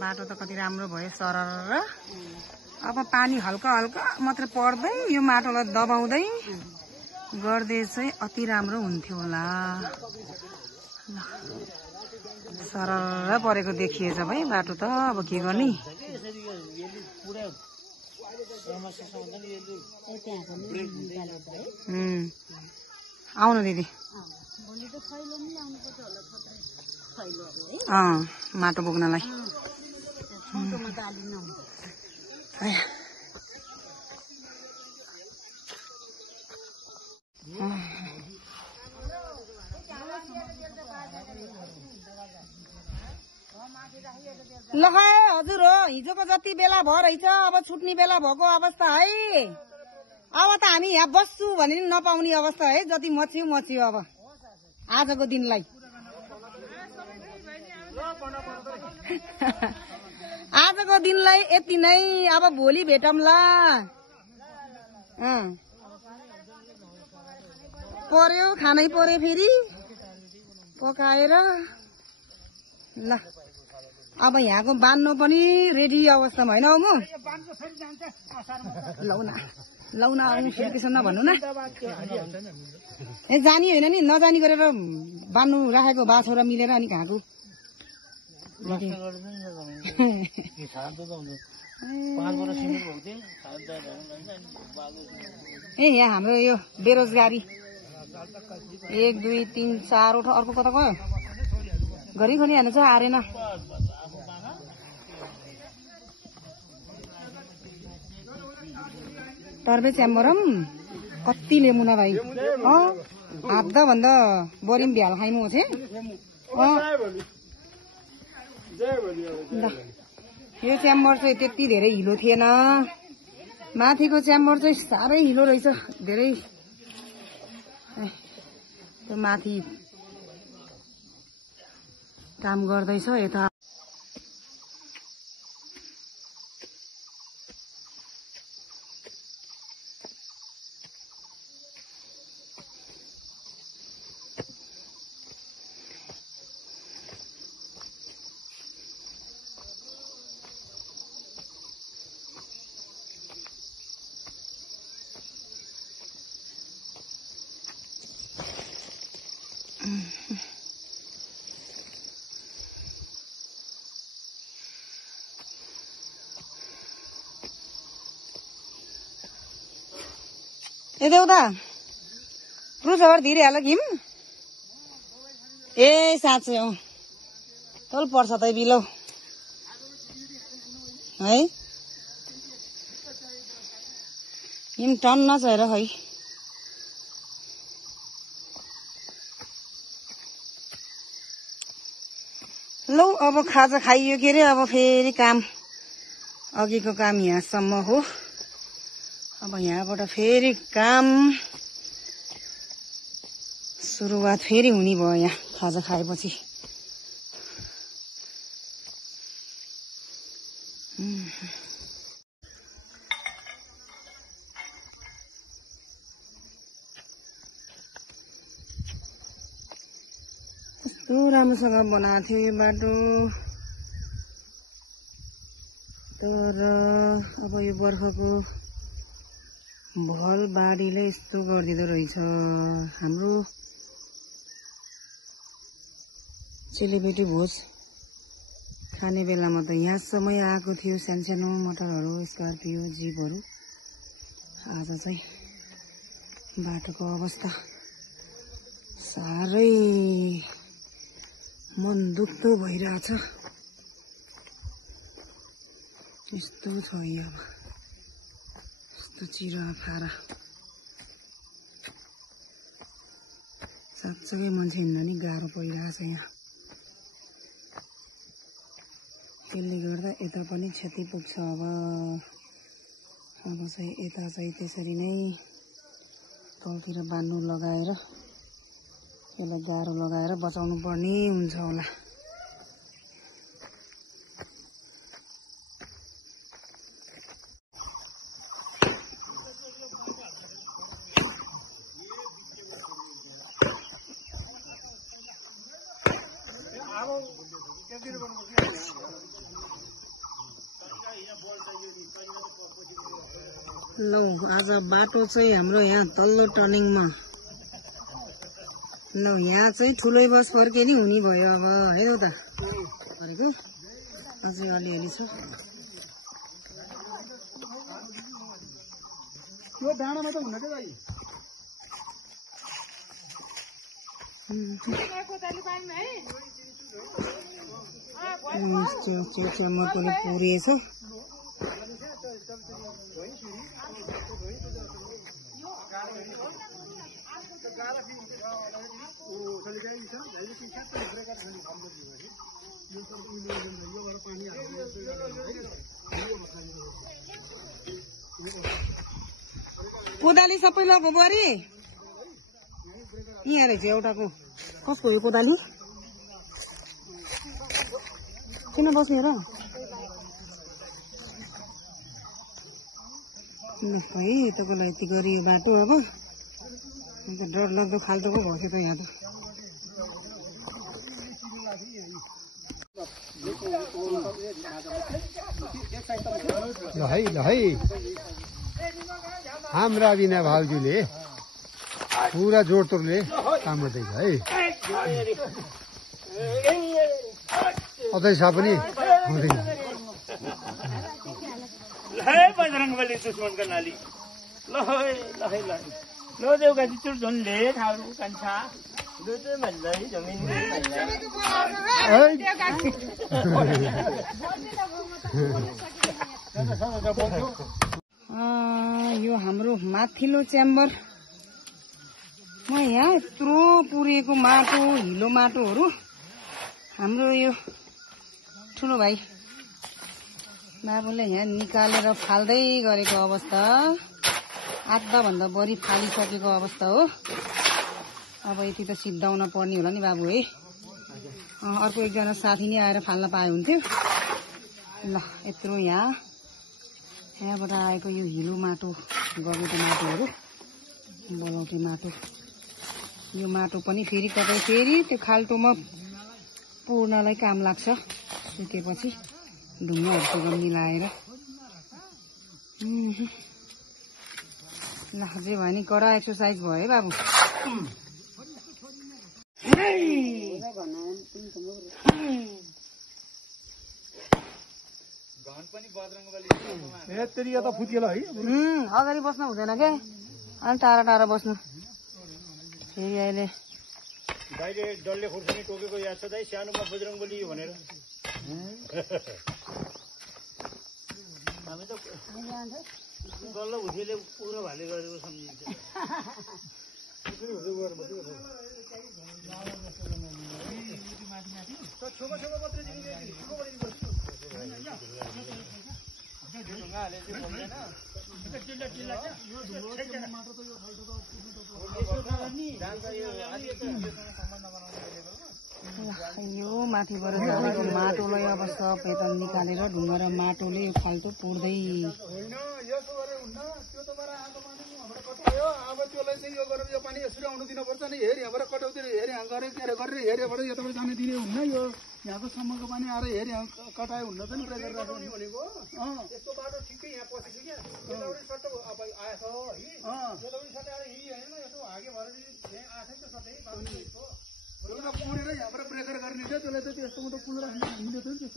बाटो त कति राम्रो भयो सरर। अब पानी हल्का हल्का मात्र पर्दै यो माटोलाई दबाउँदै गर्दै चाहिँ अति राम्रो हुन्थ्यो होला। सरर परेको देखिएछ भाइ बाटो त। अब के गर्ने? आउनु दिदी। माटो बोक्नलाई ल हजुर हो। हिजोको जति बेला भयो रहेछ, अब छुट्ने बेला भएको अवस्था है। अब त हामी यहाँ बस्छु भने नि नपाउने अवस्था है। जति मच्यो मच्यो। अब आजको दिनलाई आजको दिनलाई यति नै। अब भोलि भेटौँला। पर्यो खानै पर्यो फेरि पकाएर। ल अब यहाँको बान्नु पनि रेडी अवस्थामा होइन म। लौना आउनु फेरि त्यसो नभन्नु न। ए जानी होइन नि, नजानी गरेर बान्नु राखेको बाछो र मिलेर अनि कहाँको। ए यहाँ हाम्रो यो बेरोजगारी 1 2 3 4 उठ। अर्को कता गयो? घरि खनि हाल्नु छ आरेन। तर्बे च्याम्बरम कति लेमुना भाइ। आधा भन्दा बढी भ्याल खाइमु थे। यो च्याम्बर चाहिँ त्यति धेरै हिलो थिएन। माथिको च्याम्बर चाहिँ साह्रै हिलो रहेछ। धेरै त्यो माथि काम गर्दैछ यता। ए देउता रुचहर धीरे हाल घिम। ए साँच्चै हो तल पर्छ त बिलो है। हिम टन्न छ हेर खै। लौ अब खाजा खाइयो के अरे। अब फेरि काम अघिको काम यहाँसम्म हो। अब यहाँबाट फेरि काम सुरुवात फेरि हुने भयो। यहाँ खाजा खाएपछि कस्तो राम्रोसँग बनाएको थियो यो बाटो। तर अब यो बर्खाको भल बाढीले यस्तो गरिदिँदो रहेछ। हाम्रो चेलीबेटी भोज खाने बेलामा त यहाँसम्मै आएको थियो सानो मोटरहरू, स्कर्पियो, जिपहरू। आज चाहिँ बाटोको अवस्था साह्रै मन दुख्दो भइरहेछ। यस्तो छ यो अब यस्तो चिरा फारा। साँच्चै मान्छे हिँड्न नि गाह्रो परिरहेछ यहाँ। त्यसले गर्दा यता पनि क्षति पुग्छ। अब चाहिँ यता चाहिँ त्यसरी नै तलतिर बान्नु लगाएर यसलाई गाह्रो लगाएर बचाउनु पर्ने हुन्छ होला। लौ आज बाटो चाहिँ हाम्रो यहाँ तल्लो टर्निङमा लौ यहाँ चाहिँ ठुलै बस फर्के नि हुने भयो अब है हो त फर्केको अझै अलिअलि छ यो डाँडामा त हुन्न के भाइ चमकले पुरिएछ कोदाली सबै लगो बुहारी यहाँ रहेछ एउटाको कसको यो कोदाली किन बस्ने र है यताकोलाई यति गरी यो बाटो अब अन्त डर लाग्दो खाल्टोको भएको त यहाँ त ल है हाम्रा बिना भाउजूले पुरा जोडतोडले काम गर्दैछ है अझै सा पनि हुँदैन बजरंगबली दुश्मन का नाली लो देव का चिचुर झुंडे थारू कंछा दुते मल्लै जमीन यो हाम्रो माथिल्लो च्याम्बर म यहाँ यत्रो पुरेको माटो हिलो माटोहरू हाम्रो यो ठुलो भाइ बाबुले यहाँ निकालेर फाल्दै गरेको अवस्था आधा भन्दा बढी फालिसकेको अवस्था हो अब यति त सिद्धाउन पर्ने होला नि बाबु है अर्को एकजना साथी नै आएर फाल्न पाए हुन्थ्यो ल यत्रो यहाँबाट आएको यो हिलो माटो गगेको माटोहरू बलौटे माटो यो माटो पनि फेरि तपाईँ फेरि त्यो खाल्टोमा पुर्नलाई काम लाग्छ सुकेपछि ढुङ्गाहरूसँग मिलाएर ल जे भयो नि कडा एक्सर्साइज भयो है बाबु अगाडि बस्न हुँदैन के अलि टाढा टाढा बस्नु फेरि अहिले भाइले डल्ले खुर्सानी टोकेको याद छ दाइ सानोमा बजरंगबली भनेर हामी त गल्लो भुजेले पुरो भाले गरेको सम्झिन्छ यो माथिबाट झरेको माटोलाई अब सबै त निकालेर ढुङ्गा र माटोले यो खाल्टो पुर्दै अब त्यसलाई चाहिँ यो गरेर यो पानी यसरी आउनु दिनुपर्छ नि हेर यहाँबाट कटाउँदै हेर यहाँ गरेर के अरे गरेर हेरेबाट यताबाट जानु दिने हुन्न यो यहाँको सम्मको पानी आएर हेर यहाँ कटाए हुन्न त नि प्रेसर राख्नु भनेको यस्तो बाटो ठिकै यहाँ पसेको क्या यताबाट सट्ट अब आएछ है यताबाट सट्ट आएर यही होइन यसो हागे भएर यहाँ आएछ नि त सट्टै बाटो पुरेर यहाँबाट प्रेसर गर्ने थियो त्यसलाई त त्यस्तो त पुल राख्नु हामीले त